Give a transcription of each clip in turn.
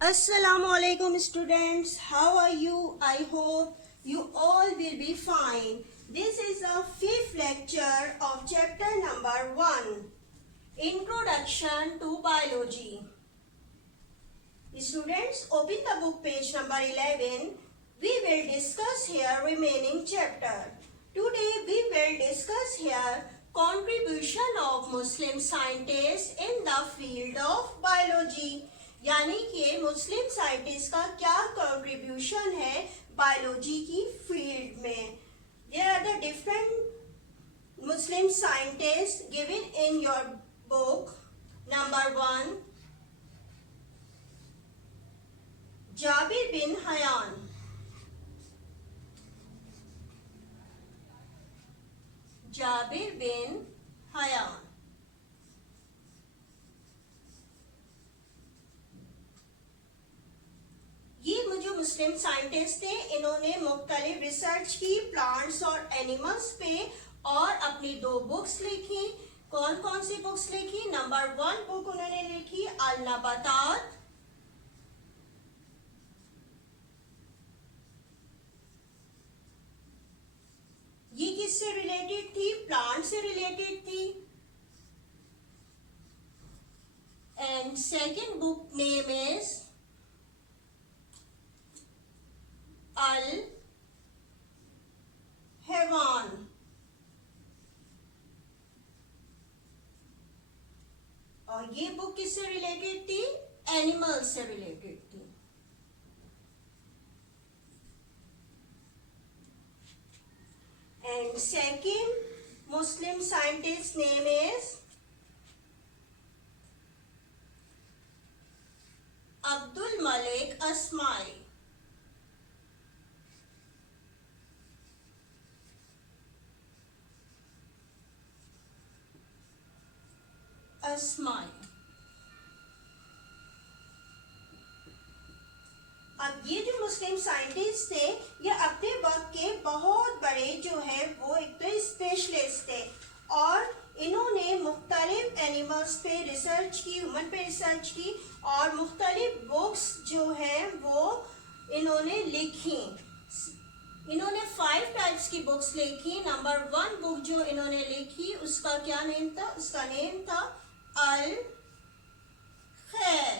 Assalamu alaikum students, how are you? I hope you all will be fine. This is the fifth lecture of chapter number 1, Introduction to Biology. Students, open the book page number 11. We will discuss here remaining chapter. Today we will discuss here contribution of Muslim scientists in the field of biology. यानी कि मुस्लिम scientist का क्या contribution है biology की field में. There are the different Muslim scientist given in your book. Number 1, Jabir bin Hayyan. Jabir bin Hayyan. ये जो मुस्लिम scientist थे, इन्होंने मुख्तलिफ रिसर्च की प्लांट्स और एनिमल्स पे और अपनी 2 बुक्स लिखी. कौन कौन सी बुक्स लिखी? नंबर 1 बुक उन्होंने लिखी अल नबातात. ये किससे रिलेटेड थी? प्लांट से रिलेटेड थी. And second book name is al Hayawan. और ये बुक किससे रिलेटेड थी? एनिमल से रिलेटेड थी. And second Muslim scientist name is Abdul Malik Asmai. Asmai. अब ये जो मुस्लिम साइंटिस्ट थे, ये अपने वक्त के बहुत बड़े जो है वो एक तो स्पेशलिस्ट थे और इन्होंने मुख्तलिफ एनिमल्स पे रिसर्च की, ह्यूमन पे रिसर्च की और मुख्तलिफ बुक्स जो है वो इन्होंने लिखी. इन्होंने 5 टाइप्स की बुक्स लिखी. नंबर 1 बुक जो इन्होंने लिखी उसका क्या नेम था? उसका नेम था अल खैर.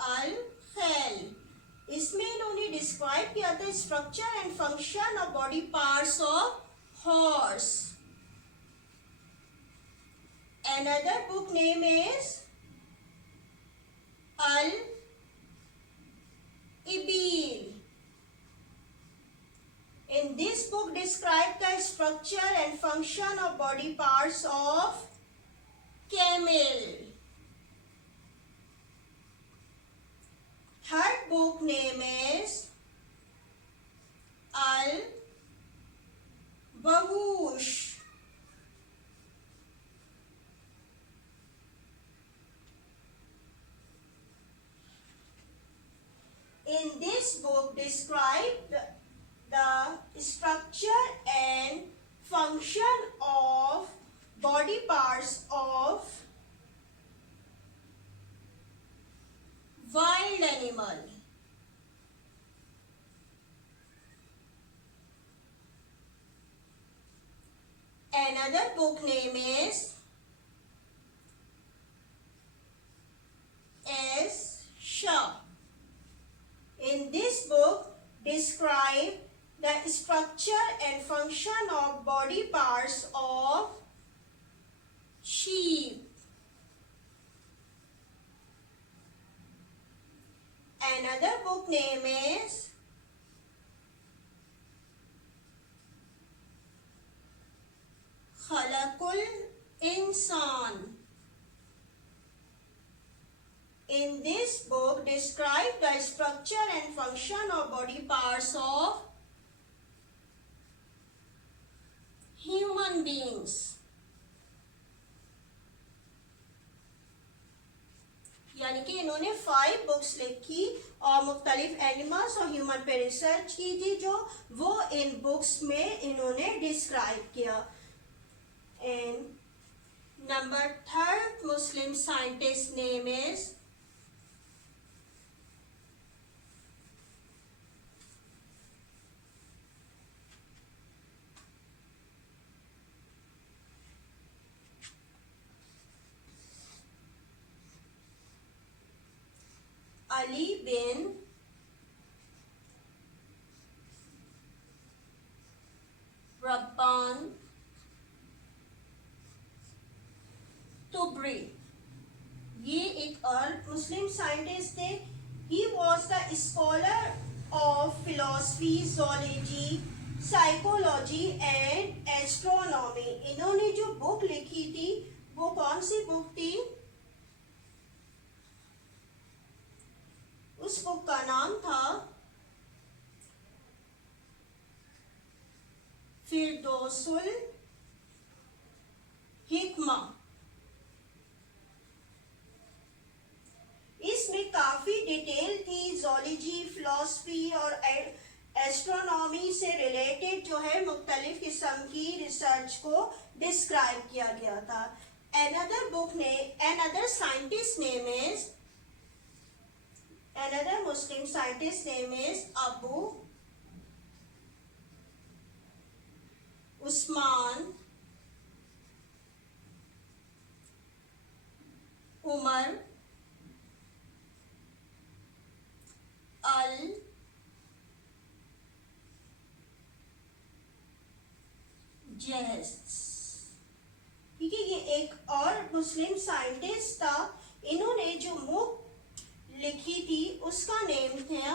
अल खैल. इसमें इन्होंने डिस्क्राइब किया था structure and function of body parts of horse. Another book name is Al Ibil. In this book describe the structure and function of body parts of camel. Third book name is Al Bahush. In this book describe the structure and function of body parts of wild animal. Another book name is Shah. In this book describe the structure and function of body parts of sheep. Another book name is Khalaqul Insan. In this book describe the structure and function of body parts of human beings. यानी कि इन्होंने 5 books लिखी और मुख्तलिफ animals और human पे research की थी जो वो इन बुक्स में इन्होंने डिस्क्राइब किया. And number 3rd Muslim scientist name is Ali bin Rabban Tubri, ये एक और मुस्लिम साइंटिस्ट थे. He was the scholar of philosophy, zoology, psychology and astronomy. इन्होंने जो बुक लिखी थी वो कौन सी बुक थी? उस बुक का नाम था फिरदौसुल हिकमा. इसमें काफी डिटेल थी. जोलॉजी, फिलॉसफी और एस्ट्रोनॉमी से रिलेटेड जो है मुख्तलिफ किस्म की रिसर्च को डिस्क्राइब किया गया था. another scientist name is another Muslim scientist name is Abu Usman Umar al Jahz. ठीक है, ये एक और मुस्लिम साइंटिस्ट था. इन्होंने जो बुक लिखी थी उसका नेम था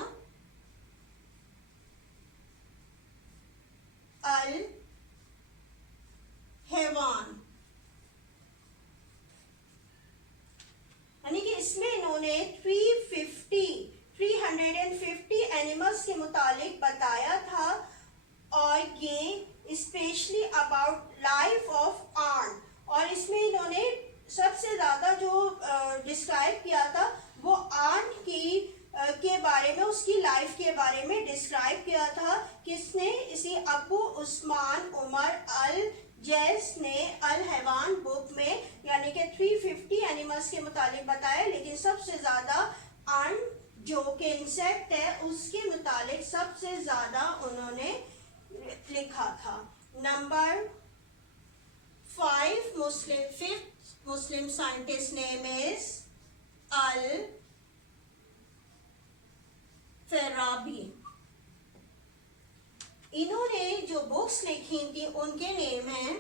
अल हैवान. यानी कि इसमें इन्होंने 350 एनिमल्स के मुतालिक बताया था. और ये स्पेशली अबाउट लाइफ ऑफ आर्न, और इसमें इन्होंने सबसे ज्यादा जो डिस्क्राइब किया था वो आर्न की के बारे में, उसकी लाइफ के बारे में डिस्क्राइब किया था. किसने? इसी अबू उस्मान उमर अल जैस ने अल हैवान बुक में, यानी कि 350 एनिमल्स के मुतालिक बताया. लेकिन सबसे ज्यादा आर्न जो कि इंसेक्ट है उसके मुतालिक सबसे ज्यादा उन्होंने लिखा था. Number 5 fifth Muslim scientist name is Al Farabi. इन्होंने जो बुक्स लिखी थी उनके नेम हैं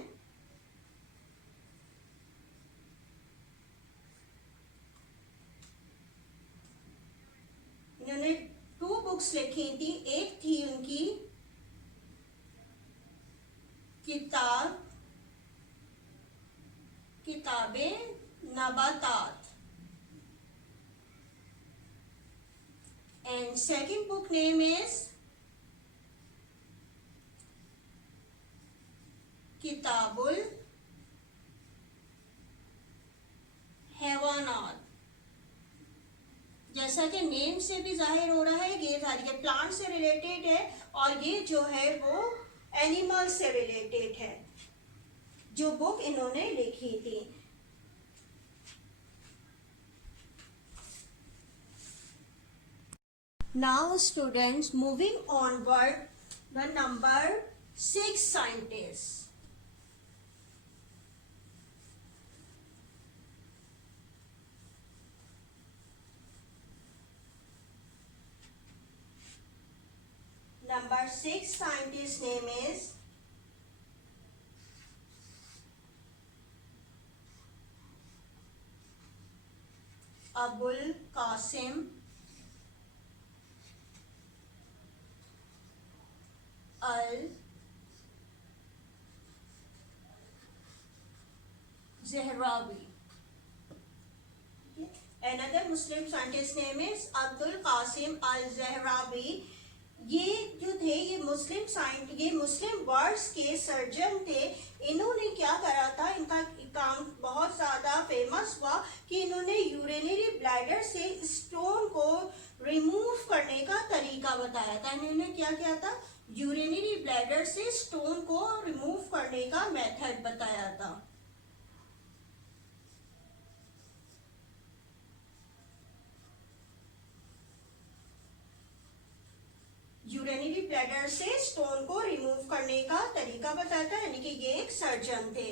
इन्होंने 2 बुक्स लिखी थी. एक थी उनकी किताबे नबातात, and second book name is किताबुल हैवानात. जैसा कि नेम से भी जाहिर हो रहा है ये सारी के प्लांट से रिलेटेड है, और ये जो है वो एनिमल से रिलेटेड है जो बुक इन्होंने लिखी थी. Now students, moving onward, the number 6 scientist. Number 6 scientist name is Abul Qasim Al Zahrawi. Another Muslim scientist name is Abdul Qasim Al Zahrawi. ये जो थे ये मुस्लिम वर्ड्स के सर्जन थे. इन्होंने क्या करा था, इनका काम बहुत ज्यादा फेमस हुआ कि इन्होंने यूरिनरी ब्लैडर से स्टोन को रिमूव करने का तरीका बताया था. इन्होंने क्या किया था, यूरिनरी ब्लैडर से स्टोन को रिमूव करने का मेथड बताया था. यूरिनरी ब्लैडर से स्टोन को रिमूव करने का तरीका बताया था, यानी कि ये एक सर्जन थे.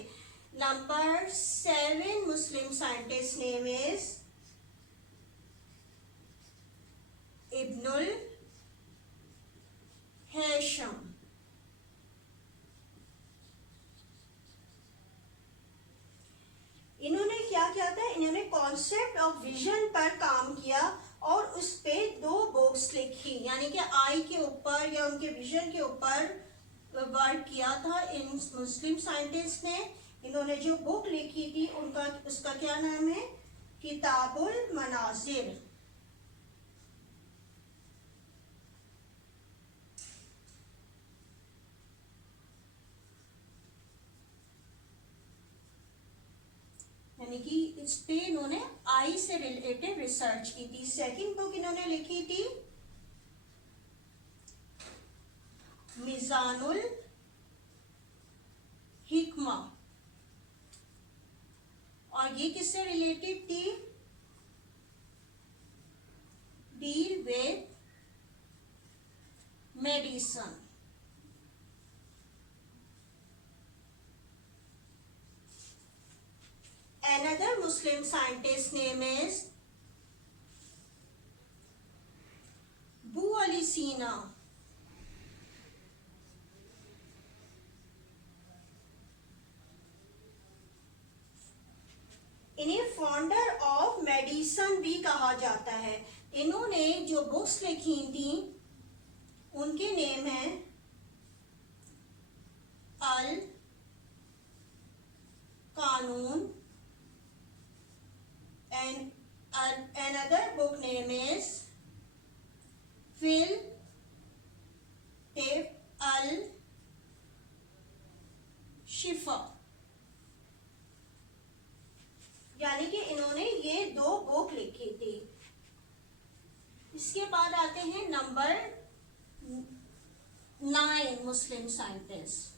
Number 7 Muslim scientist name is Ibnul Haitham. इन्होंने क्या किया था, इन्होंने कॉन्सेप्ट ऑफ विजन पर काम किया और उस पे 2 बुक्स लिखी, यानी कि आई के ऊपर या उनके विजन के ऊपर वर्क किया था इन मुस्लिम साइंटिस्ट ने। इन्होंने जो बुक लिखी थी उसका क्या नाम है, किताबुल मनाजिर। यानी कि इस पे इन्होंने आई से रिलेटेड रिसर्च की थी। सेकंड बुक इन्होंने लिखी थी मिजानुल हिकमा, और ये किससे रिलेटेड थी, deal with medicine. Another Muslim scientist name is Abu Ali Sina. इन्हें फाउंडर ऑफ मेडिसन भी कहा जाता है। इन्होंने जो बुक्स लिखी थी उनके नेम है अल कानून, and another book name is Fil Tib al Shifa। यानी कि इन्होंने ये 2 बुक लिखी थी। इसके बाद आते हैं number 9 Muslim scientist.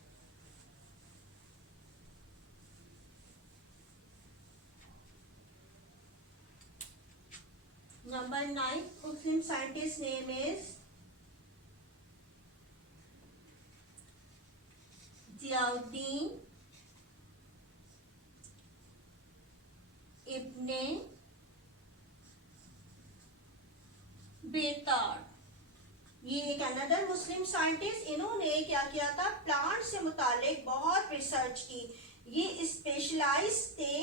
Number 9 Muslim scientist name is Ziauddin Ibn बेतार। ये एक अनदर मुस्लिम साइंटिस्ट, इन्होंने क्या किया था, प्लांट से मुतालिक बहुत रिसर्च की। ये स्पेशलाइज थे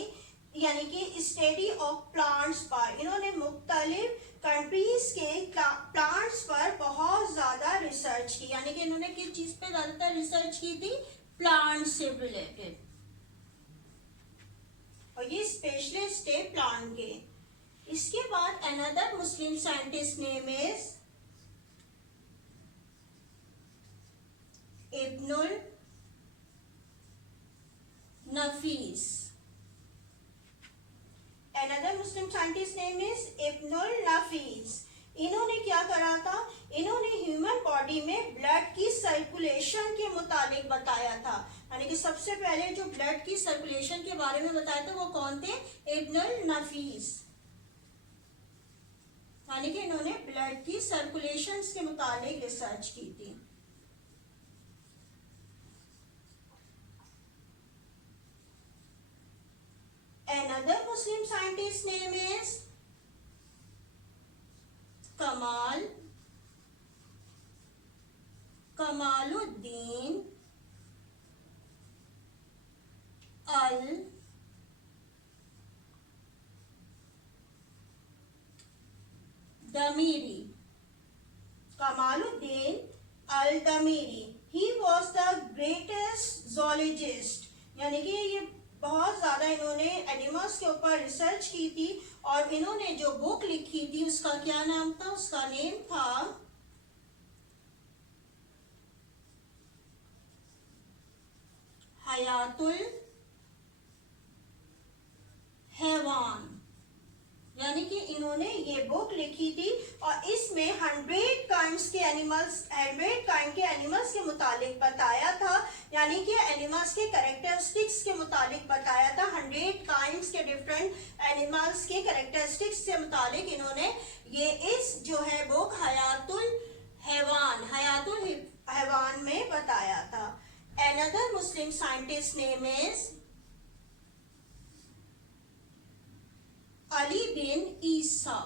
यानी कि स्टडी ऑफ प्लांट्स पर। इन्होंने मुख्तलिफ कंट्रीज के प्लांट्स पर बहुत ज्यादा रिसर्च की, यानी कि इन्होंने किस चीज पे ज्यादातर रिसर्च की थी, प्लांट से रिलेटेड, और ये स्पेशलिस्ट थे प्लांट के। इसके बाद another Muslim scientist name is Ibnul Nafees. Another Muslim scientist name is Ibnul Nafis। इन्होंने क्या करा था, इन्होंने ह्यूमन बॉडी में ब्लड की सर्कुलेशन के मुतालिक बताया था। यानी कि सबसे पहले जो ब्लड की सर्कुलेशन के बारे में बताया था वो कौन थे, इब्नुल नफीस। यानी कि इन्होंने ब्लड की सर्कुलेशन के मुतालिक रिसर्च की थी। Another Muslim scientist name is Kamaluddin al Damiri। Kamaluddin al Damiri, he was the greatest zoologist। यानी कि ये बहुत ज्यादा इन्होंने एनिमल्स के ऊपर रिसर्च की थी, और इन्होंने जो बुक लिखी थी उसका क्या नाम था, उसका नेम था हयातुल हैवान। यानी कि इन्होंने ये बुक लिखी थी और इसमें 100 काइंड्स के एनिमल्स के मुतालिक बताया था, यानी कि एनिमल्स के कैरेक्टरिस्टिक्स के मुतालिक बताया था। 100 काइंड्स के डिफरेंट एनिमल्स के कैरेक्टरिस्टिक्स के मुतालिक इन्होंने ये इस जो है बुक हयातुल हैवान में बताया था। Another Muslim scientist name is Ali बिन ईसा।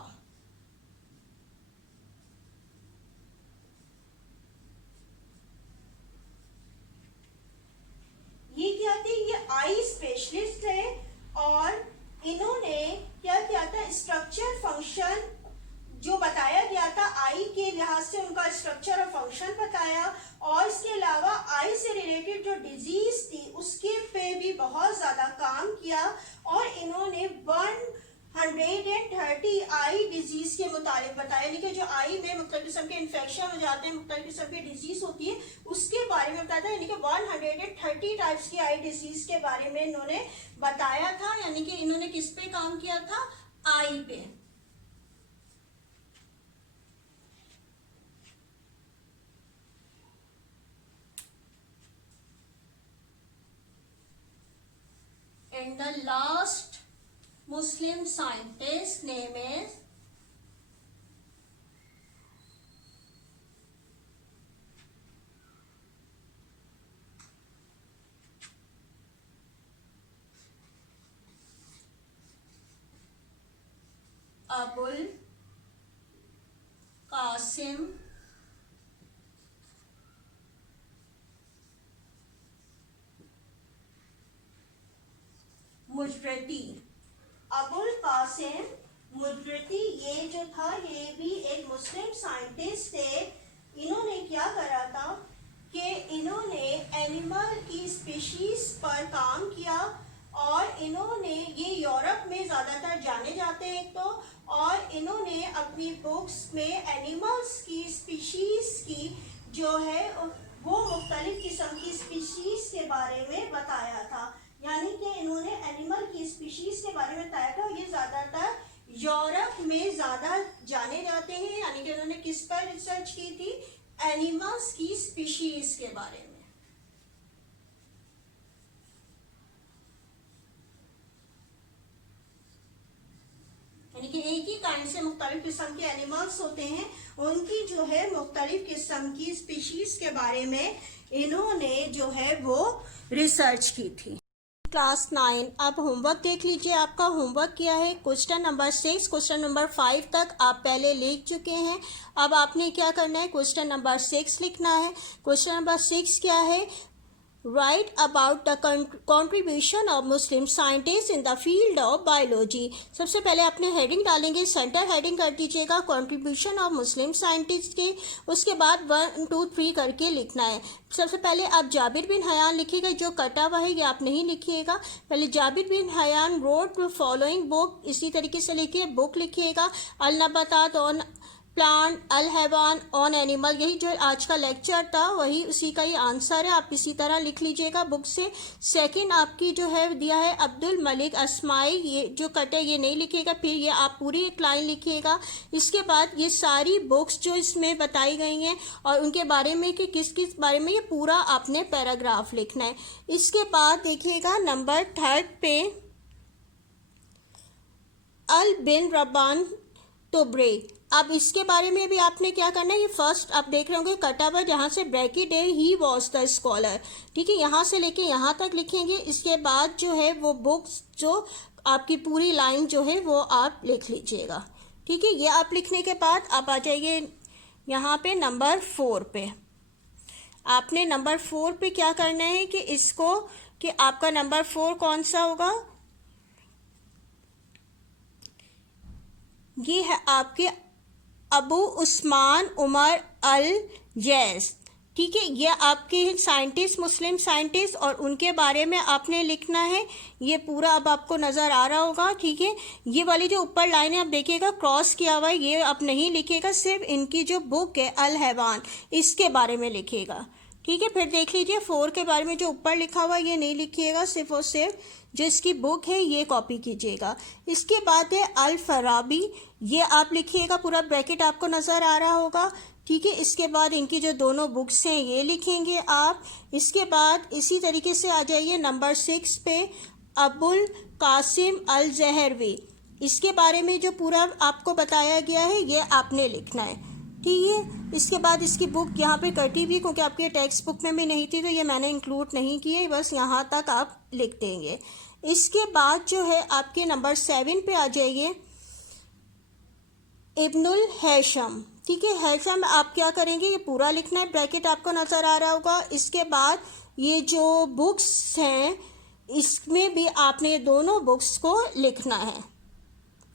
आई के लिहाज से उनका स्ट्रक्चर और फंक्शन बताया, और इसके अलावा आई से रिलेटेड जो डिजीज थी उसके पे भी बहुत ज्यादा काम किया, और इन्होंने 130 आई डिजीज के मुताबिक बताया, यानी कि जो आई में मुख्तलिफ किस्म के इन्फेक्शन हो जाते हैं, मुख्तलिफ किस्म की डिजीज होती है, उसके बारे में बताया था। यानी कि 130 टाइप्स की आई डिजीज के बारे में इन्होंने बताया था। यानी कि इन्होंने किस पे काम किया था? आई पे। And the last Muslim scientist name is Abul Qasim मुजरती। Abul Qasim मुजरती ये जो था, ये भी एक मुस्लिम साइंटिस्ट थे। इन्होंने क्या करा था कि इन्होंने एनिमल की स्पीशीज पर काम किया, और इन्होंने ये यूरोप में ज़्यादातर जाने जाते हैं तो, और इन्होंने अपनी बुक्स में एनिमल्स की स्पीशीज की जो है वो मुख्तलिफ किस्म की स्पीशीज के बारे में बताया था। यानी कि इन्होंने एनिमल की स्पीशीज के बारे में बताया था, और ये ज़्यादातर यूरोप में ज़्यादा जाने जाते हैं। यानी कि उन्होंने किस पर रिसर्च की थी? एनिमल्स की स्पीशीज के बारे में। यानी कि एक ही काइंड से मुख्तलिफ किस्म के एनिमल्स होते हैं, उनकी जो है मुख्तलिफ किस्म की स्पीशीज के बारे में इन्होंने जो है वो रिसर्च की थी। क्लास 9, अब होमवर्क देख लीजिए। आपका होमवर्क क्या है? क्वेश्चन नंबर 6, क्वेश्चन नंबर 5 तक आप पहले लिख चुके हैं। अब आपने क्या करना है? क्वेश्चन नंबर 6 लिखना है। क्वेश्चन नंबर 6 क्या है? Write about the contribution of Muslim scientists in the field of biology। सबसे पहले अपने हेडिंग डालेंगे, सेंटर हेडिंग कर दीजिएगा कंट्रीब्यूशन ऑफ मुस्लिम साइंटिस्ट के। उसके बाद 1, 2, 3 करके लिखना है। सबसे पहले आप जाबिर बिन हयान लिखिएगा, जो कटा हुआ है ये आप नहीं लिखिएगा। पहले Jabir bin Hayyan wrote following book, इसी तरीके से लिखिए। बुक लिखिएगा अल नबातात ऑन प्लांट, अल हैवान ऑन एनिमल, यही जो आज का लेक्चर था वही उसी का ही आंसर है। आप इसी तरह लिख लीजिएगा बुक से। सेकंड आपकी जो है दिया है अब्दुल मलिक अस्माई, ये जो कट है ये नहीं लिखिएगा, फिर ये आप पूरी एक लाइन लिखिएगा। इसके बाद ये सारी बुक्स जो इसमें बताई गई हैं और उनके बारे में कि किस किस बारे में, ये पूरा आपने पैराग्राफ लिखना है। इसके बाद देखिएगा नंबर 3 पे अल बिन रबान तोब्रे। अब इसके बारे में भी आपने क्या करना है? ये फर्स्ट आप देख रहे होंगे कटा हुआ, जहाँ से ब्रैकेट है ही वॉज द स्कॉलर, ठीक है, यहाँ से लेके यहाँ तक लिखेंगे। इसके बाद जो है वो बुक्स जो आपकी पूरी लाइन जो है वो आप लिख लीजिएगा, ठीक है। ये आप लिखने के बाद आप आ जाइए यहाँ पे नंबर 4 पे। आपने नंबर 4 पे क्या करना है कि इसको, कि आपका नंबर 4 कौन सा होगा? ये है आपके अबू उस्मान उमर अल जैस, ठीक है। ये आपके साइंटिस्ट, मुस्लिम साइंटिस्ट, और उनके बारे में आपने लिखना है। ये पूरा अब आपको नज़र आ रहा होगा, ठीक है। ये वाली जो ऊपर लाइन है आप देखिएगा क्रॉस किया हुआ है, ये आप नहीं लिखिएगा, सिर्फ इनकी जो बुक है अल हैवान इसके बारे में लिखिएगा, ठीक है। फिर देख लीजिए 4 के बारे में जो ऊपर लिखा हुआ है ये नहीं लिखिएगा, सिर्फ और सिर्फ जो इसकी बुक है ये कॉपी कीजिएगा। इसके बाद है अल फराबी, ये आप लिखिएगा, पूरा ब्रैकेट आपको नज़र आ रहा होगा, ठीक है। इसके बाद इनकी जो दोनों बुक्स हैं ये लिखेंगे आप। इसके बाद इसी तरीके से आ जाइए नंबर 6 पे अबुल कासिम अल जहरवी, इसके बारे में जो पूरा आपको बताया गया है ये आपने लिखना है, ठीक है। इसके बाद इसकी बुक यहाँ पे कटी हुई, क्योंकि आपके टेक्स्ट बुक में भी नहीं थी तो ये मैंने इंक्लूड नहीं की है, बस यहाँ तक आप लिख देंगे। इसके बाद जो है आपके नंबर 7 पे आ जाइए इब्नुल हैशम, ठीक है। हैशम आप क्या करेंगे? ये पूरा लिखना है, ब्रैकेट आपको नज़र आ रहा होगा। इसके बाद ये जो बुक्स हैं इसमें भी आपने दोनों बुक्स को लिखना है,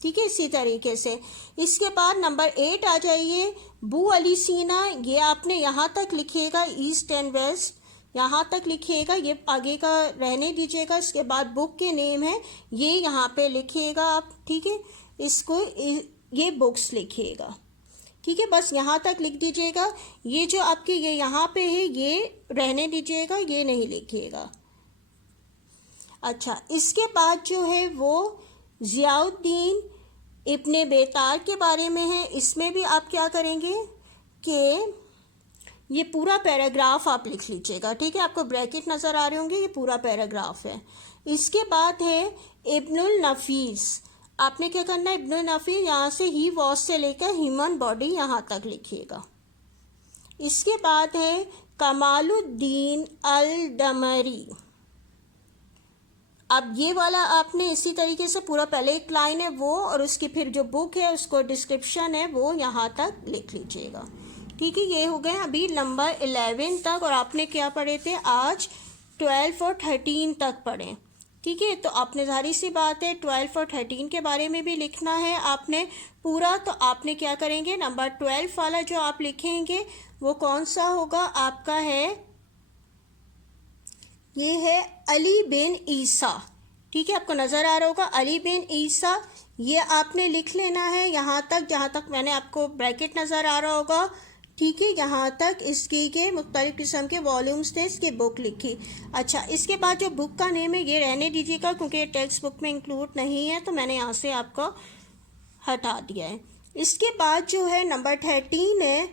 ठीक है, इसी तरीके से। इसके बाद नंबर 8 आ जाइए, बू अली सीना। ये आपने यहाँ तक लिखिएगा, ईस्ट एंड वेस्ट यहाँ तक लिखिएगा, ये आगे का रहने दीजिएगा। इसके बाद बुक के नेम है, ये यहाँ पे लिखिएगा आप, ठीक है। इसको ये बुक्स लिखिएगा, ठीक है, बस यहाँ तक लिख दीजिएगा। ये जो आपके ये यहाँ पे है ये रहने दीजिएगा, ये नहीं लिखिएगा। अच्छा, इसके बाद जो है वो ज़ियाउद्दीन इब्ने बेतार के बारे में है। इसमें भी आप क्या करेंगे कि ये पूरा पैराग्राफ आप लिख लीजिएगा, ठीक है। आपको ब्रैकेट नज़र आ रहे होंगे, ये पूरा पैराग्राफ है। इसके बाद है इब्नुल नफीस। आपने क्या करना है, इब्नुल नफीस यहाँ से ही वॉज से लेकर ह्यूमन बॉडी यहाँ तक लिखिएगा। इसके बाद है कमालुद्दीन अल दमरी। अब ये वाला आपने इसी तरीके से पूरा, पहले एक लाइन है वो और उसकी फिर जो बुक है उसको डिस्क्रिप्शन है वो यहाँ तक लिख लीजिएगा, ठीक है। ये हो गए अभी नंबर 11 तक, और आपने क्या पढ़े थे आज, 12 और 13 तक पढ़े, ठीक है। तो आपने जाहिर सी बात है 12 और 13 के बारे में भी लिखना है आपने पूरा। तो आपने क्या करेंगे, नंबर 12 वाला जो आप लिखेंगे वो कौन सा होगा आपका, है ये है अली बिन ईसा, ठीक है। आपको नज़र आ रहा होगा अली बिन ईसा, ये आपने लिख लेना है यहाँ तक, जहाँ तक मैंने आपको ब्रैकेट नज़र आ रहा होगा, ठीक है। यहाँ तक इसकी के मुख्तलिफ़ किस्म के वॉल्यूम्स थे, इसकी बुक लिखी। अच्छा, इसके बाद जो बुक का नेम है ये रहने दीजिएगा क्योंकि ये टेक्स्ट बुक में इंक्लूड नहीं है, तो मैंने यहाँ से आपको हटा दिया है। इसके बाद जो है नंबर 13 है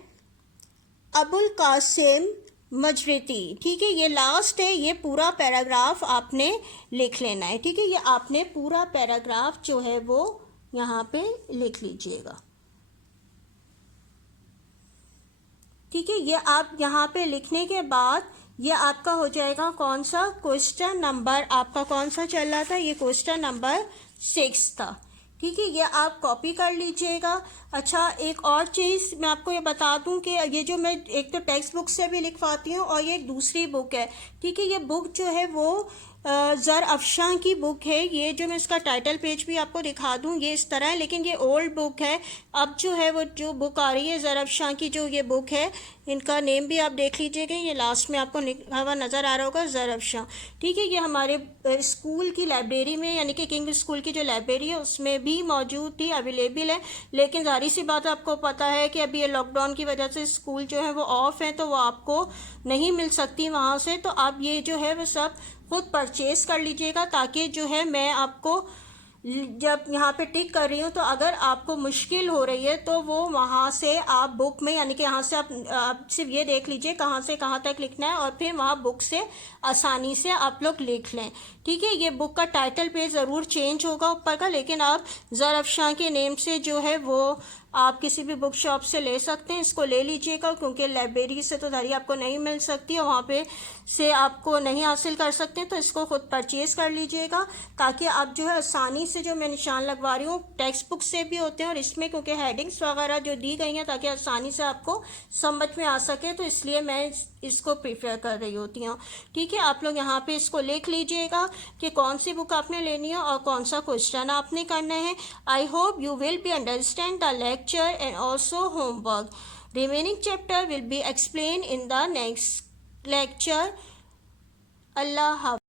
अबुल कासिम मजरिती, ठीक है। ये लास्ट है, ये पूरा पैराग्राफ आपने लिख लेना है, ठीक है। ये आपने पूरा पैराग्राफ जो है वो यहाँ पे लिख लीजिएगा, ठीक है। ये आप यहाँ पे लिखने के बाद ये आपका हो जाएगा कौन सा, क्वेश्चन नंबर आपका कौन सा चल रहा था, ये क्वेश्चन नंबर 6 था, ठीक है। ये आप कॉपी कर लीजिएगा। अच्छा, एक और चीज़ मैं आपको ये बता दूं कि ये जो मैं एक तो टेक्स्ट बुक से भी लिखवाती हूँ और ये एक दूसरी बुक है, ठीक है। ये बुक जो है वो ज़र अफशां की बुक है। ये जो मैं इसका टाइटल पेज भी आपको दिखा दूं, ये इस तरह है, लेकिन ये ओल्ड बुक है। अब जो है वो जो बुक आ रही है ज़र अफशां की, जो ये बुक है, इनका नेम भी आप देख लीजिएगा, ये लास्ट में आपको लिखा हुआ नज़र आ रहा होगा, ज़र अफशां, ठीक है। ये हमारे स्कूल की लाइब्रेरी में, यानी कि किंग स्कूल की जो लाइब्रेरी है उसमें भी मौजूद थी, अवेलेबल है। लेकिन जाहिर सी बात आपको पता है कि अभी ये लॉकडाउन की वजह से स्कूल जो है वो ऑफ है, तो वो आपको नहीं मिल सकती वहाँ से। तो आप ये जो है वो सब खुद परचेज़ कर लीजिएगा, ताकि जो है मैं आपको जब यहाँ पे टिक कर रही हूँ तो अगर आपको मुश्किल हो रही है तो वो वहाँ से आप बुक में, यानी कि यहाँ से आप सिर्फ ये देख लीजिए कहाँ से कहाँ तक लिखना है, और फिर वहाँ बुक से आसानी से आप लोग लिख लें, ठीक है। ये बुक का टाइटल पेज ज़रूर चेंज होगा ऊपर का, लेकिन आप ज़र अफशां के नेम से जो है वो आप किसी भी बुक शॉप से ले सकते हैं। इसको ले लीजिएगा क्योंकि लाइब्रेरी से तो दारी आपको नहीं मिल सकती है, वहाँ पे से आपको नहीं हासिल कर सकते, तो इसको खुद परचेज़ कर लीजिएगा, ताकि आप जो है आसानी से, जो मैं निशान लगवा रही हूँ टेक्स्ट बुक से भी होते हैं और इसमें क्योंकि हेडिंग्स वगैरह जो दी गई हैं ताकि आसानी से आपको समझ में आ सके, तो इसलिए मैं इसको प्रीफर कर रही होती हूँ, ठीक है। आप लोग यहाँ पे इसको लिख लीजिएगा कि कौन सी बुक आपने लेनी है और कौन सा क्वेश्चन आपने करना है। I hope you will be understand the lecture and also homework. Remaining chapter will be explained in the next lecture. Allah Hafiz.